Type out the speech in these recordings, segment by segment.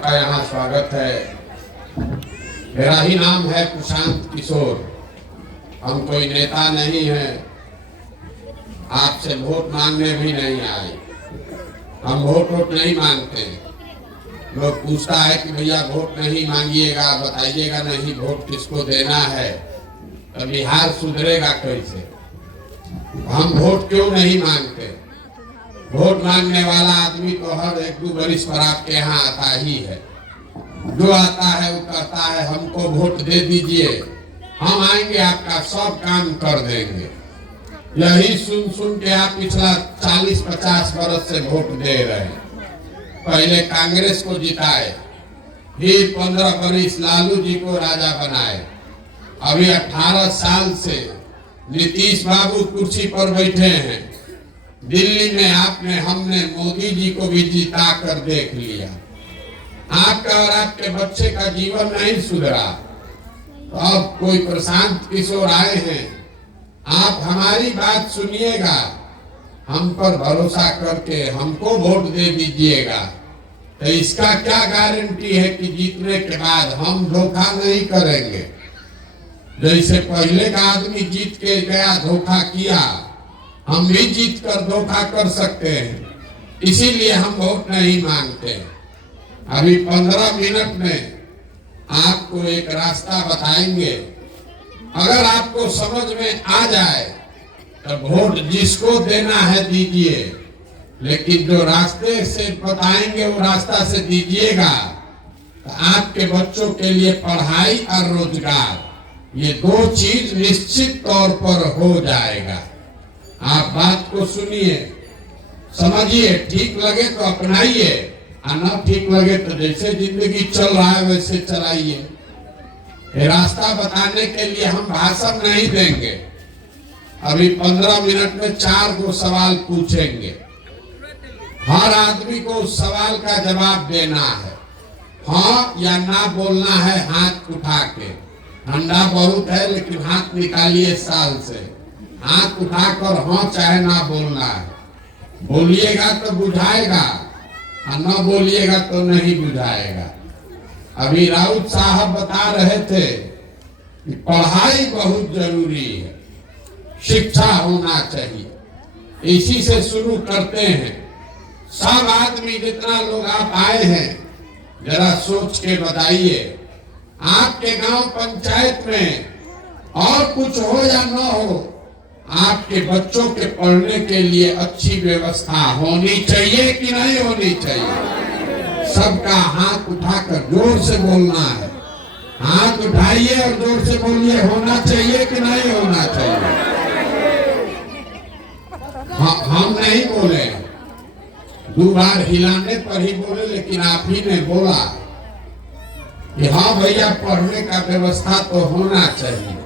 सबका यहाँ स्वागत है। मेरा ही नाम है प्रशांत किशोर। हम कोई नेता नहीं है, आपसे वोट मांगने भी नहीं आए। हम वोट नहीं मांगते। लोग पूछता है कि भैया वोट नहीं मांगिएगा, बताइएगा नहीं वोट किसको देना है, तो बिहार सुधरेगा कैसे? हम वोट क्यों नहीं मांगते? वोट मांगने वाला आदमी तो हर 1-2 वर्ष पर आपके यहाँ आता ही है। जो आता है वो कहता है हमको वोट दे दीजिए, हम आएंगे आपका सब काम कर देंगे। यही सुन सुन के आप पिछला 40-50 वर्ष से वोट दे रहे हैं। पहले कांग्रेस को जिताए, फिर 15 वर्ष लालू जी को राजा बनाए। अभी 18 साल से नीतीश बाबू कुर्सी पर बैठे हैं। दिल्ली में हमने मोदी जी को भी जिता कर देख लिया। आपका और आपके बच्चे का जीवन नहीं सुधरा। तो अब कोई प्रशांत किशोर आए हैं, आप हमारी बात सुनिएगा, हम पर भरोसा करके हमको वोट दे दीजिएगा। तो इसका क्या गारंटी है कि जीतने के बाद हम धोखा नहीं करेंगे? जैसे पहले का आदमी जीत के गया, धोखा किया, हम भी जीत कर धोखा कर सकते हैं। इसीलिए हम वोट नहीं मांगते। अभी 15 मिनट में आपको एक रास्ता बताएंगे। अगर आपको समझ में आ जाए तो वोट जिसको देना है दीजिए, लेकिन जो रास्ते से बताएंगे वो रास्ता से दीजिएगा। तो आपके बच्चों के लिए पढ़ाई और रोजगार, ये 2 चीज निश्चित तौर पर हो जाएगा। आप बात को सुनिए, समझिए, ठीक लगे तो अपनाइए, और न ठीक लगे तो जैसे जिंदगी चल रहा है वैसे चलाइए। रास्ता बताने के लिए हम भाषण नहीं देंगे। अभी 15 मिनट में 4 सवाल पूछेंगे। हर आदमी को उस सवाल का जवाब देना है। हाँ या ना बोलना है हाथ उठा के। ठंडा बहुत है लेकिन हाथ निकालिए साल से। हाथ उठाकर हाँ चाहे ना बोलना है। बोलिएगा तो बुझाएगा और न बोलिएगा तो नहीं बुझाएगा। अभी राउत साहब बता रहे थे कि पढ़ाई बहुत जरूरी है, शिक्षा होना चाहिए। इसी से शुरू करते हैं। सब आदमी, जितना लोग आप आए हैं, जरा सोच के बताइए, आपके गांव पंचायत में और कुछ हो या न हो, आपके बच्चों के पढ़ने के लिए अच्छी व्यवस्था होनी चाहिए कि नहीं होनी चाहिए? सबका हाथ उठाकर जोर से बोलना है। हाथ उठाइए और जोर से बोलिए, होना चाहिए कि नहीं होना चाहिए? हम नहीं बोले, 2 बार हिलाने पर ही बोले, लेकिन आप ही ने बोला कि हाँ भैया पढ़ने का व्यवस्था तो होना चाहिए।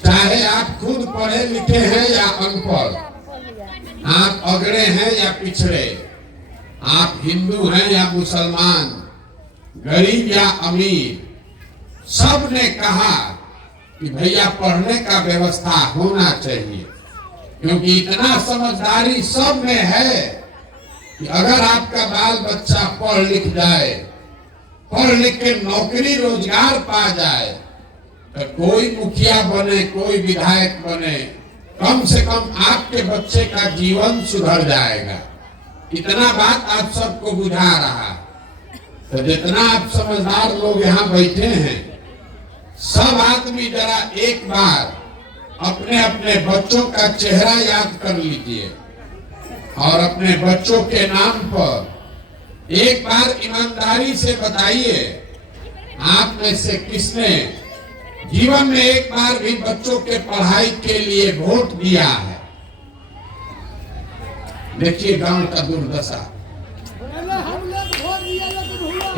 चाहे आप खुद पढ़े लिखे हैं या अनपढ़, आप अगड़े हैं या पिछड़े, आप हिंदू हैं या मुसलमान, गरीब या अमीर, सब ने कहा कि भैया पढ़ने का व्यवस्था होना चाहिए। क्योंकि इतना समझदारी सब में है कि अगर आपका बाल बच्चा पढ़ लिख जाए, पढ़ लिख के नौकरी रोजगार पा जाए, तो कोई मुखिया बने, कोई विधायक बने, कम से कम आपके बच्चे का जीवन सुधर जाएगा। इतना बात आप सबको बुझा रहा। तो जितना आप समझदार लोग यहाँ बैठे हैं, सब आदमी जरा एक बार अपने अपने बच्चों का चेहरा याद कर लीजिए और अपने बच्चों के नाम पर एक बार ईमानदारी से बताइए, आप में से किसने जीवन में एक बार भी बच्चों के पढ़ाई के लिए वोट दिया है? देखिए गांव का दुर्दशा।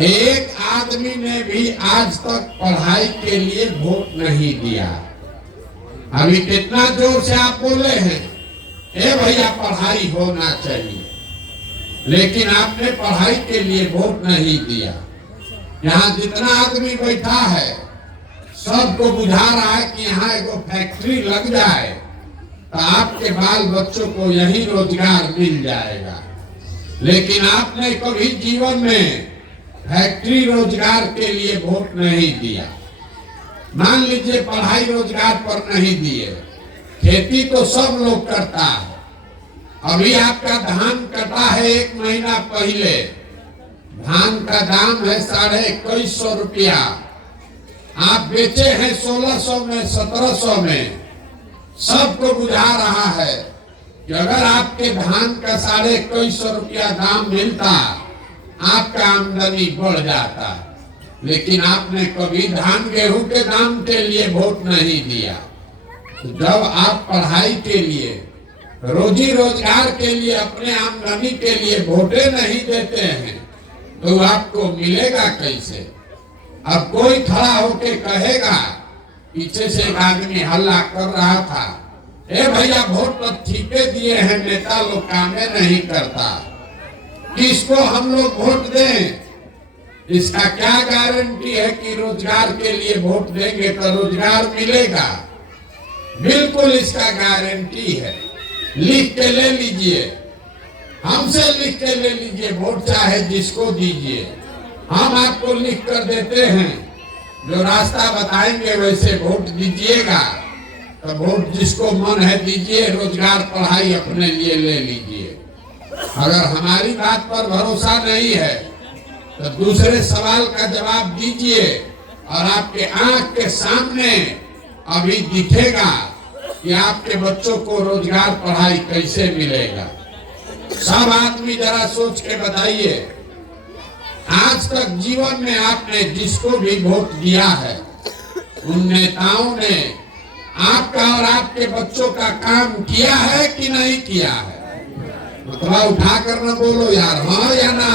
एक आदमी ने भी आज तक पढ़ाई के लिए वोट नहीं दिया। अभी कितना जोर से आप बोले हैं, ए भैया पढ़ाई होना चाहिए, लेकिन आपने पढ़ाई के लिए वोट नहीं दिया। यहाँ जितना आदमी बैठा है सबको बुझा रहा है कि यहाँ एगो फैक्ट्री लग जाए तो आपके बाल बच्चों को यही रोजगार मिल जाएगा। लेकिन आपने कभी जीवन में फैक्ट्री रोजगार के लिए वोट नहीं दिया, मान लीजिए पढ़ाई रोजगार पर नहीं दिए, खेती तो सब लोग करता है। अभी आपका धान कटा है 1 महीना पहले, धान का दाम है 2150 रुपया, आप बेचे हैं 1600 में 1700 में। सबको बुझा रहा है कि अगर आपके धान का 2150 रुपया दाम मिलता, आपका आमदनी बढ़ जाता, लेकिन आपने कभी धान गेहूं के दाम के लिए वोट नहीं दिया। जब आप पढ़ाई के लिए, रोजी रोजगार के लिए, अपने आमदनी के लिए वोटे नहीं देते हैं तो आपको मिलेगा कैसे? अब कोई खड़ा होके कहेगा, पीछे से एक आदमी हल्ला कर रहा था, ए भैया वोट तो ठीके दिए हैं, नेता लोग कामे नहीं करता, किसको हम लोग वोट दें? इसका क्या गारंटी है कि रोजगार के लिए वोट देंगे तो रोजगार मिलेगा? बिल्कुल इसका गारंटी है। लिख के ले लीजिए, हमसे लिख के ले लीजिए, वोट चाहे जिसको दीजिए, हम आपको लिख कर देते हैं, जो रास्ता बताएंगे वैसे वोट दीजिएगा। तो वोट जिसको मन है दीजिए, रोजगार पढ़ाई अपने लिए ले लीजिए। अगर हमारी बात पर भरोसा नहीं है तो दूसरे सवाल का जवाब दीजिए, और आपके आंख के सामने अभी दिखेगा कि आपके बच्चों को रोजगार पढ़ाई कैसे मिलेगा। सब आदमी जरा सोच के बताइए, आज तक जीवन में आपने जिसको भी वोट दिया है, उन नेताओं ने आपका और आपके बच्चों का काम किया है कि नहीं किया है? मतलब उठा कर न बोलो यार, हाँ या ना,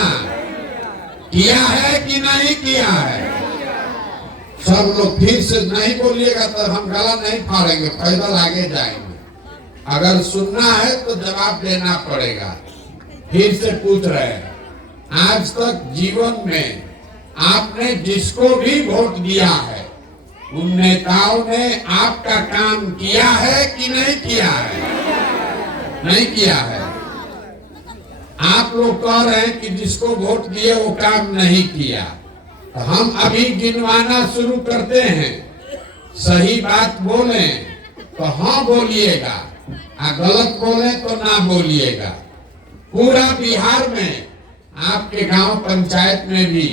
किया है कि नहीं किया है? सब लोग फिर से नहीं बोलिएगा तो हम गला नहीं फाड़ेंगे, पैदल आगे जाएंगे। अगर सुनना है तो जवाब देना पड़ेगा। फिर से पूछ रहे हैं, आज तक जीवन में आपने जिसको भी वोट दिया है, उन नेताओं ने आपका काम किया है कि नहीं किया है? नहीं किया है। आप लोग कह रहे हैं कि जिसको वोट दिए वो काम नहीं किया। तो हम अभी गिनवाना शुरू करते हैं। सही बात बोले तो हाँ बोलिएगा, गलत बोले तो ना बोलिएगा। पूरा बिहार में, आपके गांव पंचायत में भी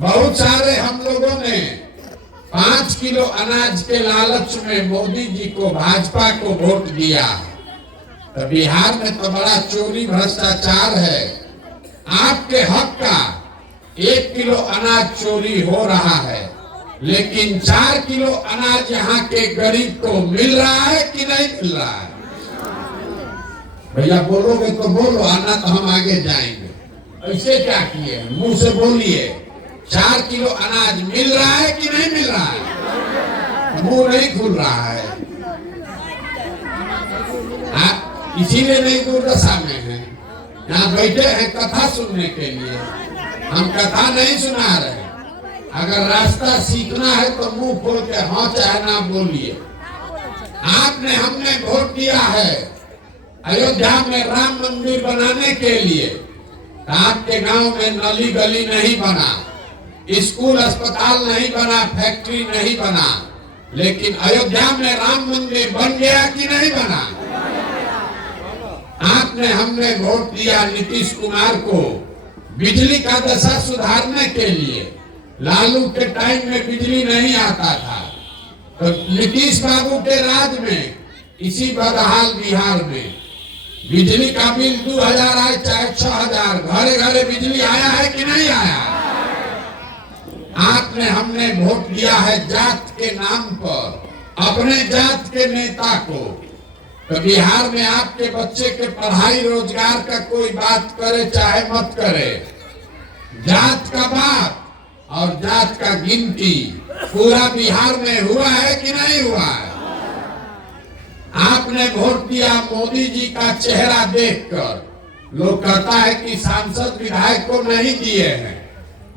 बहुत सारे हम लोगों ने 5 किलो अनाज के लालच में मोदी जी को, भाजपा को वोट दिया। तो बिहार में तो बड़ा चोरी भ्रष्टाचार है। आपके हक का 1 किलो अनाज चोरी हो रहा है, लेकिन 4 किलो अनाज यहाँ के गरीब को मिल रहा है कि नहीं मिल रहा है? भैया बोलोगे तो बोलो, आना तो हम आगे जाएंगे। ऐसे क्या किए? मुंह से बोलिए, 4 किलो अनाज मिल रहा है कि नहीं मिल रहा है? मुंह नहीं खुल रहा है। इसीलिए नहीं दुर्दशा में है। यहाँ बैठे हैं कथा सुनने के लिए, हम कथा नहीं सुना रहे। अगर रास्ता सीखना है तो मुंह खोल के हाँ चाहे ना बोलिए। आपने, हमने वोट दिया है अयोध्या में राम मंदिर बनाने के लिए। आपके गांव में नली गली नहीं बना, स्कूल अस्पताल नहीं बना, फैक्ट्री नहीं बना, लेकिन अयोध्या में राम मंदिर बन गया कि नहीं बना? आपने, हमने वोट दिया नीतीश कुमार को बिजली का दशा सुधारने के लिए। लालू के टाइम में बिजली नहीं आता था, तो नीतीश बाबू के राज में इसी बदहाल बिहार में बिजली का बिल 2000 आए चाहे 6000, घरे घरे बिजली आया है कि नहीं आया? आपने, हमने वोट दिया है जात के नाम पर, अपने जात के नेता को। तो बिहार में आपके बच्चे के पढ़ाई रोजगार का कोई बात करे चाहे मत करे, जात का बात और जात का गिनती पूरा बिहार में हुआ है कि नहीं हुआ है? आपने वोट दिया मोदी जी का चेहरा देखकर। लोग कहता है कि सांसद विधायक को नहीं दिए हैं,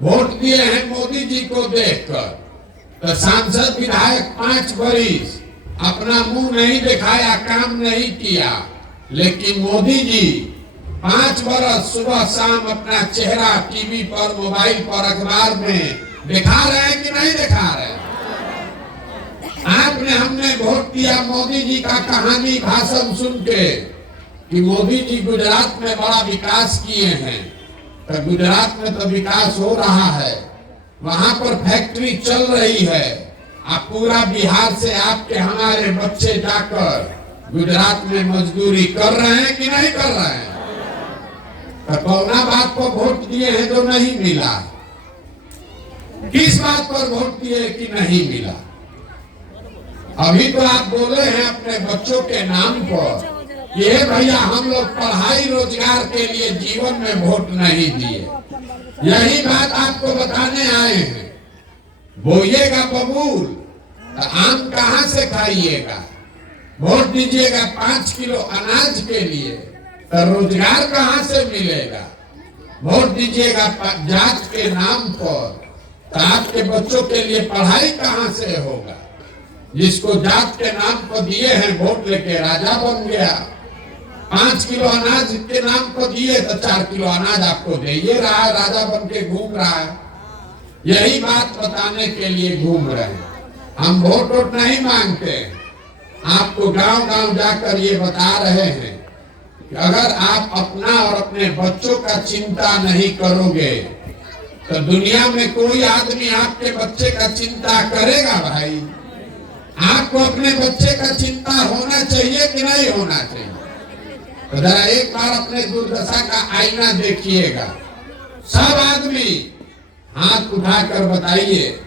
वोट दिए हैं मोदी जी को देखकर। तो सांसद विधायक 5 बरिस अपना मुंह नहीं दिखाया, काम नहीं किया, लेकिन मोदी जी 5 बरस सुबह शाम अपना चेहरा टीवी पर, मोबाइल पर, अखबार में दिखा रहे हैं कि नहीं दिखा रहे? आपने हमने वोट दिया मोदी जी का कहानी भाषण सुन के कि मोदी जी गुजरात में बड़ा विकास किए हैं। तो गुजरात में तो विकास हो रहा है, वहां पर फैक्ट्री चल रही है। आप पूरा बिहार से आपके हमारे बच्चे जाकर गुजरात में मजदूरी कर रहे हैं कि नहीं कर रहे हैं? तो कौना बात पर वोट दिए हैं जो नहीं मिला? किस बात पर वोट दिए कि नहीं मिला? अभी तो आप बोले हैं अपने बच्चों के नाम पर, ये भैया हम लोग पढ़ाई रोजगार के लिए जीवन में वोट नहीं दिए। यही बात आपको बताने आए हैं। बोइएगा बबूल तो आम कहां से खाइएगा? वोट दीजिएगा 5 किलो अनाज के लिए तो रोजगार कहां से मिलेगा? वोट दीजिएगा जात के नाम पर तो आपके बच्चों के लिए पढ़ाई कहां से होगा? जिसको जात के नाम पर दिए हैं वोट लेके राजा बन गया। 5 किलो अनाज के नाम पर दिए तो 4 किलो अनाज आपको दे ये रहा है, राजा बन के घूम रहा है। यही बात बताने के लिए घूम रहे हैं। हम वोट नहीं मांगते, आपको गांव गांव जाकर ये बता रहे हैं कि अगर आप अपना और अपने बच्चों का चिंता नहीं करोगे तो दुनिया में कोई आदमी आपके बच्चे का चिंता करेगा? भाई आपको अपने बच्चे का चिंता होना चाहिए कि नहीं होना चाहिए? तो जरा एक बार अपने दुर्दशा का आईना देखिएगा। सब आदमी हाथ उठाकर बताइए,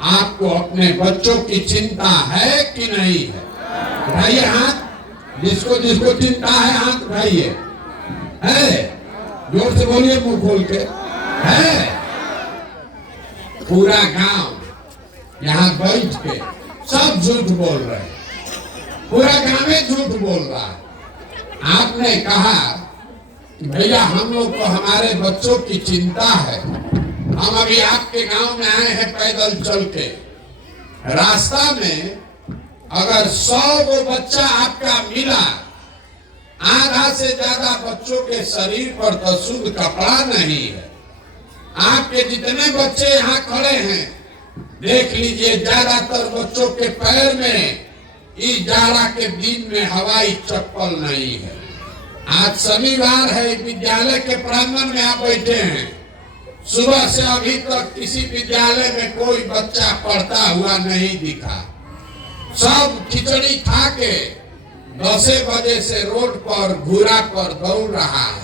आपको अपने बच्चों की चिंता है कि नहीं है? उठाइए हाथ, जिसको जिसको चिंता है हाथ उठाइए। है? जोर से बोलिए, मुंह खोल के। है? पूरा गांव यहाँ बैठ के सब झूठ बोल रहे हैं, पूरा गांव में झूठ बोल रहा है। आपने कहा कि भैया हम लोग को हमारे बच्चों की चिंता है, हम अभी आपके गांव में आए हैं पैदल चल के। रास्ता में अगर 100 वो बच्चा आपका मिला, आधा से ज्यादा बच्चों के शरीर पर तो शुद्ध कपड़ा नहीं है। आपके जितने बच्चे यहाँ खड़े हैं देख लीजिए, ज्यादातर बच्चों के पैर में इस जाड़ा के दिन में हवाई चप्पल नहीं है। आज शनिवार है, विद्यालय के प्रांगण में आप बैठे हैं। सुबह से अभी तक किसी विद्यालय में कोई बच्चा पढ़ता हुआ नहीं दिखा। सब खिचड़ी खा के 10 बजे से रोड पर घूरा पर दौड़ रहा है।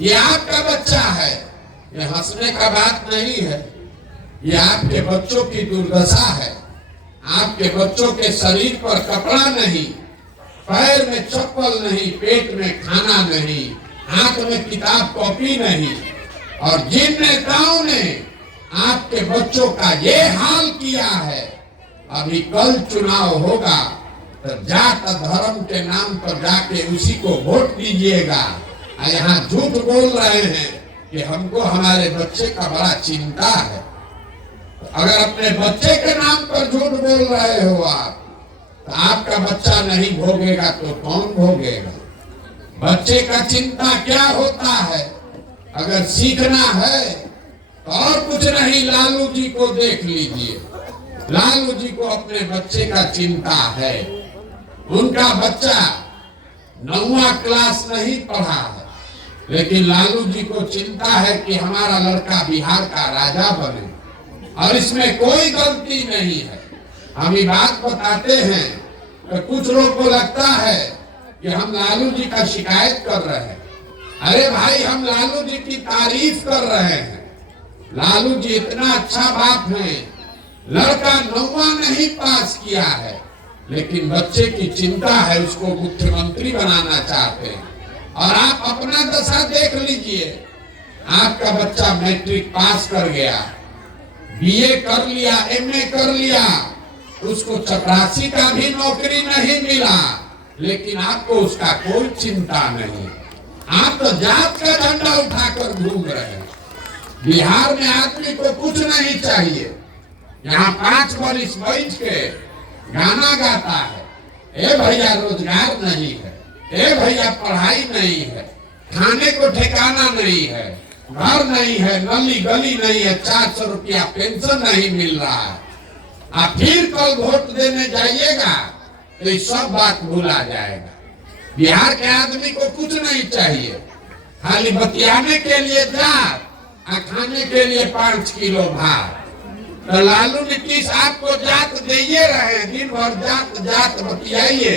ये आपका बच्चा है, ये हंसने का बात नहीं है। ये आपके बच्चों की दुर्दशा है। आपके बच्चों के शरीर पर कपड़ा नहीं, पैर में चप्पल नहीं, पेट में खाना नहीं, हाथ में किताब कॉपी नहीं। और जिन नेताओं ने आपके बच्चों का ये हाल किया है, अभी कल चुनाव होगा तो जात धर्म के नाम पर जाके उसी को वोट दीजिएगा। यहाँ झूठ बोल रहे हैं कि हमको हमारे बच्चे का बड़ा चिंता है। अगर अपने बच्चे के नाम पर झूठ बोल रहे हो आप, तो आपका बच्चा नहीं भोगेगा तो कौन भोगेगा? बच्चे का चिंता क्या होता है? अगर सीखना है तो और कुछ नहीं, लालू जी को देख लीजिए। लालू जी को अपने बच्चे का चिंता है। उनका बच्चा 9वां क्लास नहीं पढ़ा है, लेकिन लालू जी को चिंता है कि हमारा लड़का बिहार का राजा बने, और इसमें कोई गलती नहीं है। हम ये बात बताते हैं तो कुछ लोग को लगता है कि हम लालू जी का शिकायत कर रहे हैं। अरे भाई, हम लालू जी की तारीफ कर रहे हैं। लालू जी इतना अच्छा बाप है, लड़का 9वां नहीं पास किया है, लेकिन बच्चे की चिंता है, उसको मुख्यमंत्री बनाना चाहते हैं। और आप अपना दशा देख लीजिए। आपका बच्चा मैट्रिक पास कर गया, बीए कर लिया, एमए कर लिया, उसको चपरासी का भी नौकरी नहीं मिला, लेकिन आपको उसका कोई चिंता नहीं। आप तो जात का झंडा उठाकर घूम रहे हैं। बिहार में आदमी को कुछ नहीं चाहिए। यहाँ 5 बरिस बैठ के गाना गाता है, ए भैया रोजगार नहीं है, ए भैया पढ़ाई नहीं है, खाने को ठिकाना नहीं है, घर नहीं है, नली गली नहीं है, 400 रुपया पेंशन नहीं मिल रहा है। आप फिर कल वोट देने जाइएगा तो ये सब बात भूला जाएगा। बिहार के आदमी को कुछ नहीं चाहिए, खाली बतियाने के लिए जात और खाने के लिए 5 किलो भात। तो लालू नीतीश आपको जात दे रहे, दिन भर जात जात बतियाइए,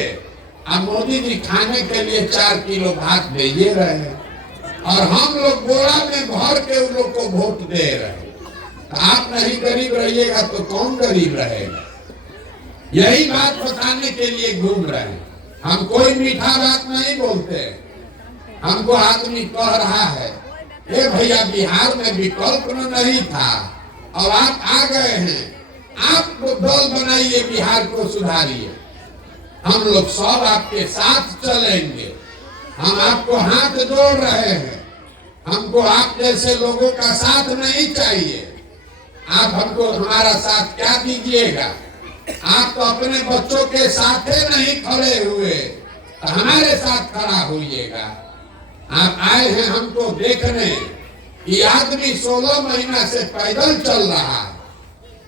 और मोदी जी खाने के लिए 4 किलो भात दे रहे हैं, और हम लोग बोरा में भर के उन लोग को वोट दे रहे हैं। तो आप नहीं गरीब रहिएगा तो कौन गरीब रहेगा? यही बात बताने के लिए घूम रहे हैं। हम कोई मीठा बात नहीं बोलते। हमको आदमी कह रहा है ए भैया बिहार में विकल्प नहीं था और आप आ गए हैं, आप दल बनाइए, बिहार को सुधारिए, हम लोग सब आपके साथ चलेंगे। हम आपको हाथ जोड़ रहे हैं, हमको आप जैसे लोगों का साथ नहीं चाहिए। आप हमको हमारा साथ क्या दीजिएगा? आप तो अपने बच्चों के साथ नहीं खड़े हुए, तो हमारे साथ खड़ा होइएगा। आप आए हैं हमको देखने कि आदमी 16 महीना से पैदल चल रहा है।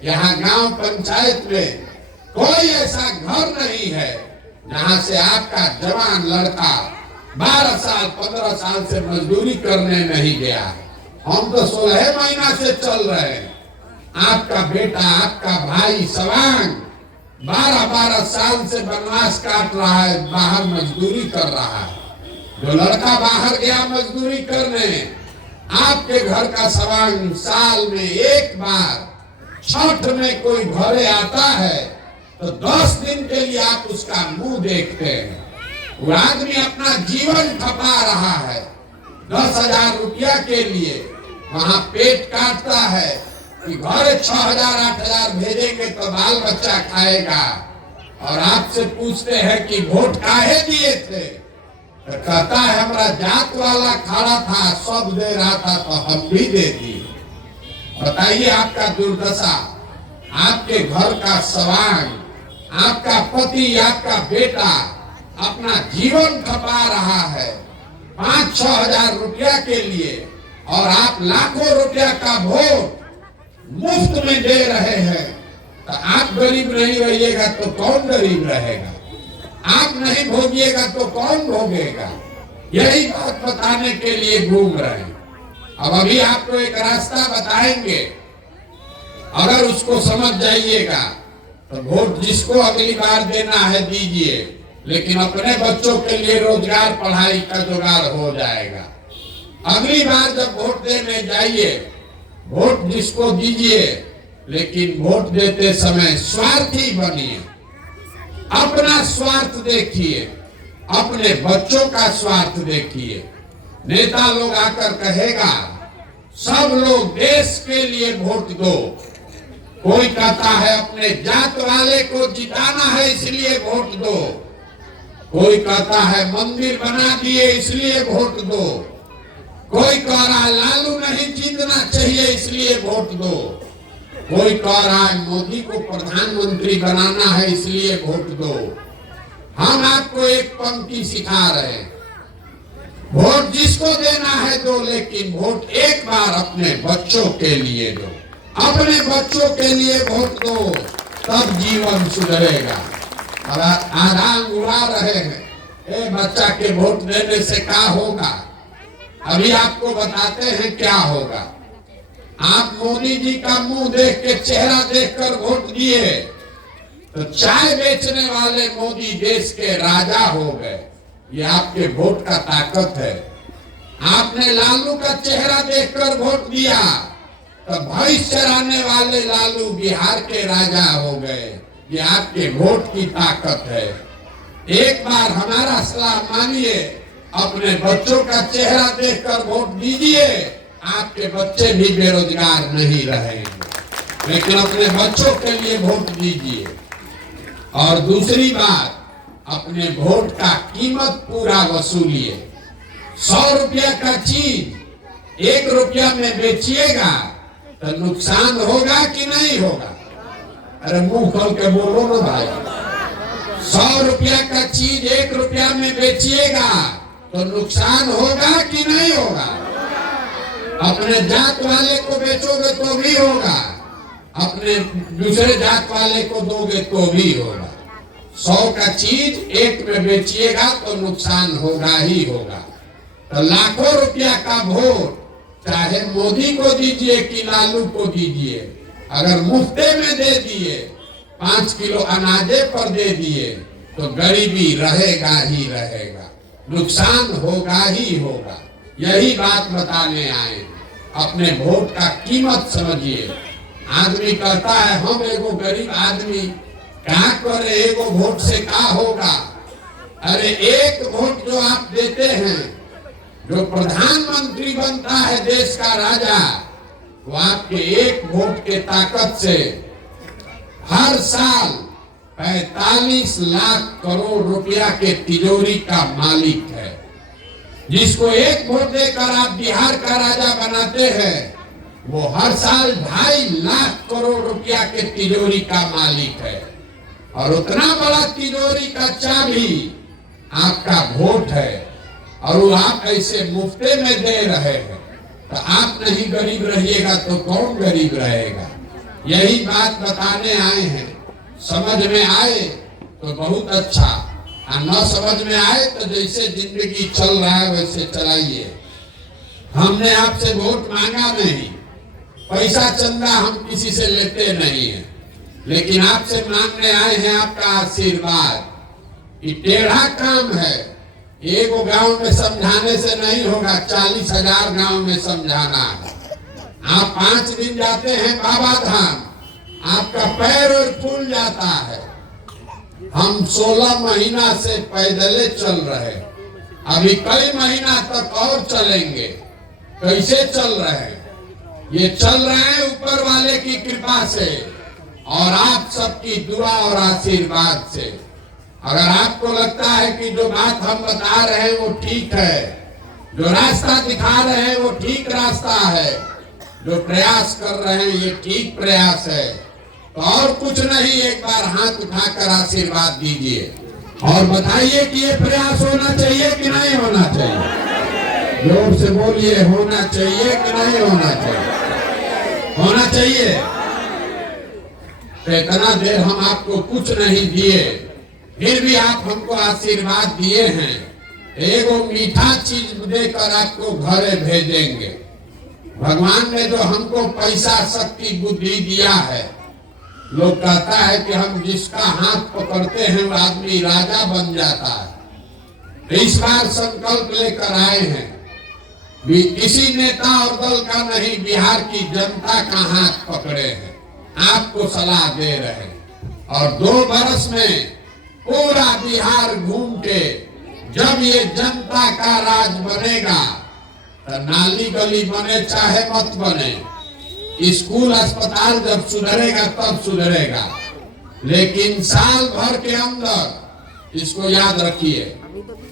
यहाँ गांव पंचायत में कोई ऐसा घर नहीं है जहाँ से आपका जवान लड़का 12 साल 15 साल से मजदूरी करने नहीं गया। हम तो 16 महीना से चल रहे हैं। आपका बेटा, आपका भाई सवांग 12-12 साल से वनवास काट रहा है, बाहर मजदूरी कर रहा है। जो लड़का बाहर गया मजदूरी करने, आपके घर का सवांग साल में एक बार छठ में कोई घरे आता है तो 10 दिन के लिए आप उसका मुंह देखते हैं। वो आदमी अपना जीवन खपा रहा है, 10,000 रुपया के लिए वहां पेट काटता है कि घरे 6,000-8,000 भेजेंगे तो बाल बच्चा खाएगा। और आपसे पूछते हैं कि वोट काहे दिए थे, तो कहता है हमारा जात वाला खड़ा था, सब दे रहा था तो हम भी दे दिए। बताइए आपका दुर्दशा, आपके घर का सवांग, आपका पति, आपका बेटा अपना जीवन खपा रहा है 5-6 हजार रुपया के लिए, और आप लाखों रुपया का वोट मुफ्त में दे रहे हैं। तो आप गरीब नहीं रहिएगा तो कौन गरीब रहेगा? आप नहीं भोगिएगा तो कौन भोगेगा? यही बात बताने के लिए घूम रहे हैं। अब अभी आपको एक रास्ता बताएंगे, अगर उसको समझ जाइएगा तो वोट जिसको अगली बार देना है दीजिए, लेकिन अपने बच्चों के लिए रोजगार पढ़ाई का जुगाड़ हो जाएगा। अगली बार जब वोट देने जाइए, वोट जिसको दीजिए, लेकिन वोट देते समय स्वार्थी बनिए। अपना स्वार्थ देखिए, अपने बच्चों का स्वार्थ देखिए। नेता लोग आकर कहेगा सब लोग देश के लिए वोट दो, कोई कहता है अपने जात वाले को जिताना है इसलिए वोट दो, कोई कहता है मंदिर बना दिए इसलिए वोट दो, कोई कह रहा है लालू नहीं जीतना चाहिए इसलिए वोट दो, कोई कह रहा है मोदी को प्रधानमंत्री बनाना है इसलिए वोट दो। हम आपको एक पंक्ति सिखा रहे हैं, वोट जिसको देना है दो, लेकिन वोट एक बार अपने बच्चों के लिए दो। अपने बच्चों के लिए वोट दो, तब जीवन सुधरेगा। और आराम उड़ा रहे हैं, ए बच्चा के वोट देने से क्या होगा? अभी आपको बताते हैं क्या होगा। आप मोदी जी का मुंह देख के, चेहरा देखकर वोट दिए तो चाय बेचने वाले मोदी देश के राजा हो गए। ये आपके वोट का ताकत है। आपने लालू का चेहरा देखकर वोट दिया तो भैंस चराने वाले लालू बिहार के राजा हो गए। ये आपके वोट की ताकत है। एक बार हमारा सलाह मानिए, अपने बच्चों का चेहरा देखकर वोट दीजिए। आपके बच्चे भी बेरोजगार नहीं रहेंगे, लेकिन अपने बच्चों के लिए वोट दीजिए। और दूसरी बात, अपने वोट का कीमत पूरा वसूलिए। 100 रुपया का चीज 1 रुपया में बेचिएगा तो नुकसान होगा कि नहीं होगा? अरे मुंह खोल के बोलो ना भाई। 100 रुपया का चीज 1 रुपया में बेचिएगा तो नुकसान होगा कि नहीं होगा? अपने जात वाले को बेचोगे तो भी होगा, अपने दूसरे जात वाले को दोगे तो भी होगा। 100 का चीज एक में बेचिएगा तो नुकसान होगा ही होगा। तो लाखों रुपया का वोट चाहे मोदी को दीजिए कि लालू को दीजिए, अगर मुफ्ते में दे दिए, 5 किलो अनाजे पर दे दिए, तो गरीबी रहेगा ही रहेगा, नुकसान होगा ही होगा। यही बात बताने आए। अपने वोट का कीमत समझिए। आदमी कहता है हम एगो गरीब आदमी क्या करे, एगो वोट से क्या होगा? अरे एक वोट जो आप देते हैं, जो प्रधानमंत्री बनता है देश का राजा, वो आपके एक वोट के ताकत से हर साल 45 लाख करोड़ रुपया के तिजोरी का मालिक है। जिसको एक वोट देकर आप बिहार का राजा बनाते हैं, वो हर साल 2.5 लाख करोड़ रुपया के तिजोरी का मालिक है। और उतना बड़ा तिजोरी का चाबी आपका वोट है, और वो आप ऐसे मुफ्ते में दे रहे हैं। तो आप नहीं गरीब रहिएगा तो कौन गरीब रहेगा? यही बात बताने आए हैं। समझ में आए तो बहुत अच्छा, और न समझ में आए तो जैसे जिंदगी चल रहा है वैसे चलाइए। हमने आपसे वोट मांगा नहीं, पैसा चंदा हम किसी से लेते नहीं है, लेकिन आपसे मांगने आए हैं आपका आशीर्वाद। ये टेढ़ा काम है, एगो गांव में समझाने से नहीं होगा, 40,000 गांव में समझाना है। आप 5 दिन जाते हैं बाबा धाम, आपका पैर और फूल जाता है। हम 16 महीना से पैदले चल रहे, अभी कई महीना तक और चलेंगे। कैसे चल रहे हैं? ये चल रहे हैं ऊपर वाले की कृपा से और आप सबकी दुआ और आशीर्वाद से। अगर आपको लगता है कि जो बात हम बता रहे हैं वो ठीक है, जो रास्ता दिखा रहे हैं वो ठीक रास्ता है, जो प्रयास कर रहे हैं ये ठीक प्रयास है, तो और कुछ नहीं, एक बार हाथ उठाकर आशीर्वाद दीजिए और बताइए कि ये प्रयास होना चाहिए कि नहीं होना चाहिए। जोर से बोलिए, होना चाहिए कि नहीं होना चाहिए? होना चाहिए। तो इतना देर हम आपको कुछ नहीं दिए, फिर भी आप हमको आशीर्वाद दिए हैं। एगो मीठा चीज देकर आपको घरे भेजेंगे। भगवान ने जो हमको पैसा, शक्ति, बुद्धि दिया है, लोग कहता है कि हम जिसका हाथ पकड़ते हैं वो आदमी राजा बन जाता है। तो इस बार संकल्प लेकर आए हैं, किसी नेता और दल का नहीं, बिहार की जनता का हाथ पकड़े हैं, आपको सलाह दे रहे हैं। और 2 बरस में पूरा बिहार घूम के जब ये जनता का राज बनेगा, तो नाली गली बने चाहे मत बने, स्कूल अस्पताल जब सुधरेगा तब सुधरेगा, लेकिन साल भर के अंदर, इसको याद रखिए,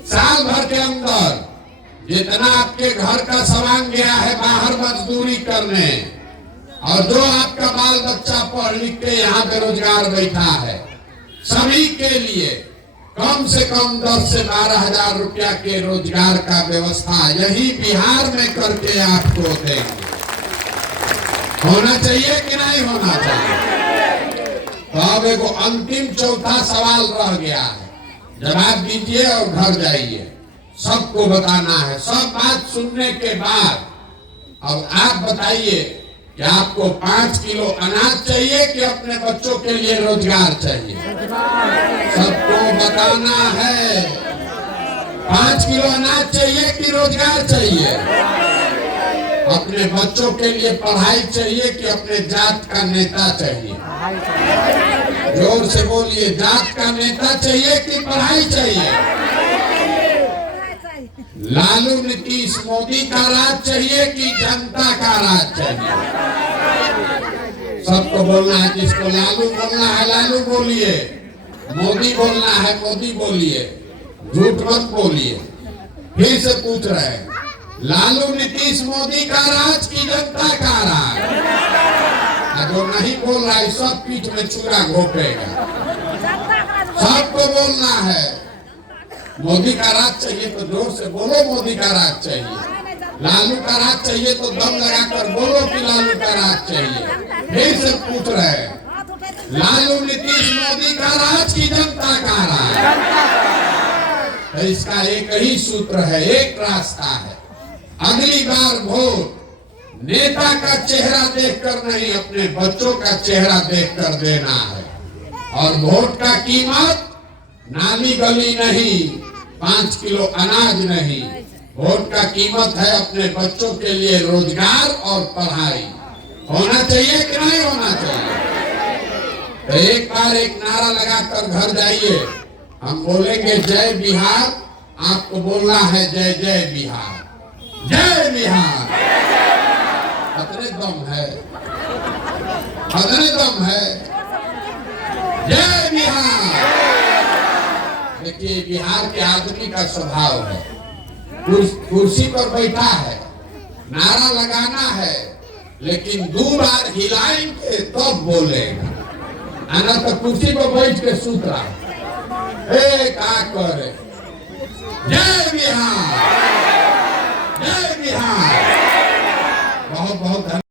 साल भर के अंदर जितना आपके घर का सामान गया है बाहर मजदूरी करने, और जो आपका बाल बच्चा पढ़ लिख के यहाँ बेरोजगार बैठा है, सभी के लिए कम से कम 10 से 12 हजार रुपया के रोजगार का व्यवस्था यही बिहार में करके आपको देंगे। होना चाहिए कि नहीं होना चाहिए? तो अब एगो अंतिम चौथा सवाल रह गया है, जवाब दीजिए और घर जाइए। सबको बताना है। सब बात सुनने के बाद अब आप बताइए कि आपको 5 किलो अनाज चाहिए कि अपने बच्चों के लिए रोजगार चाहिए? सबको बताना है। 5 किलो अनाज चाहिए कि रोजगार चाहिए? अपने बच्चों के लिए पढ़ाई चाहिए कि अपने जात का नेता चाहिए? जोर से बोलिए, जात का नेता चाहिए कि पढ़ाई चाहिए? लालू नीतीश मोदी का राज चाहिए कि जनता का राज चाहिए? सबको बोलना है। जिसको लालू बोलना है लालू बोलिए, मोदी बोलना है मोदी बोलिए, झूठ मत बोलिए। फिर से पूछ रहे हैं, लालू नीतीश मोदी का राज की जनता का राज? जो नहीं बोल रहा है सब पीठ में छुरा घोपेगा। सबको बोलना है, मोदी का राज चाहिए तो जोर से बोलो मोदी का राज चाहिए। लालू का राज चाहिए तो दम लगाकर बोलो कि लालू का राज चाहिए। फिर से पूछ रहे हैं, लालू नीतीश मोदी का राज की जनता का राज? तो इसका एक ही सूत्र है, एक रास्ता है। अगली बार वोट नेता का चेहरा देखकर नहीं, अपने बच्चों का चेहरा देखकर देना है। और वोट का कीमत नाली गली नहीं, 5 किलो अनाज नहीं। वोट का कीमत है अपने बच्चों के लिए रोजगार और पढ़ाई। होना चाहिए कि नहीं होना चाहिए? तो एक बार एक नारा लगाकर घर जाइए। हम बोलेंगे जय बिहार, आपको बोलना है जय जय बिहार, जय बिहार। खतरे दम है, खतरे दम है, जय बिहार। देखिए बिहार के आदमी का स्वभाव है, कुर्सी पर बैठा है, नारा लगाना है, लेकिन 2 बार हिलाएंगे तब बोलेगा। आना तो कुर्सी पर बैठ के सूत रहा है, क्या करे। जय बिहार।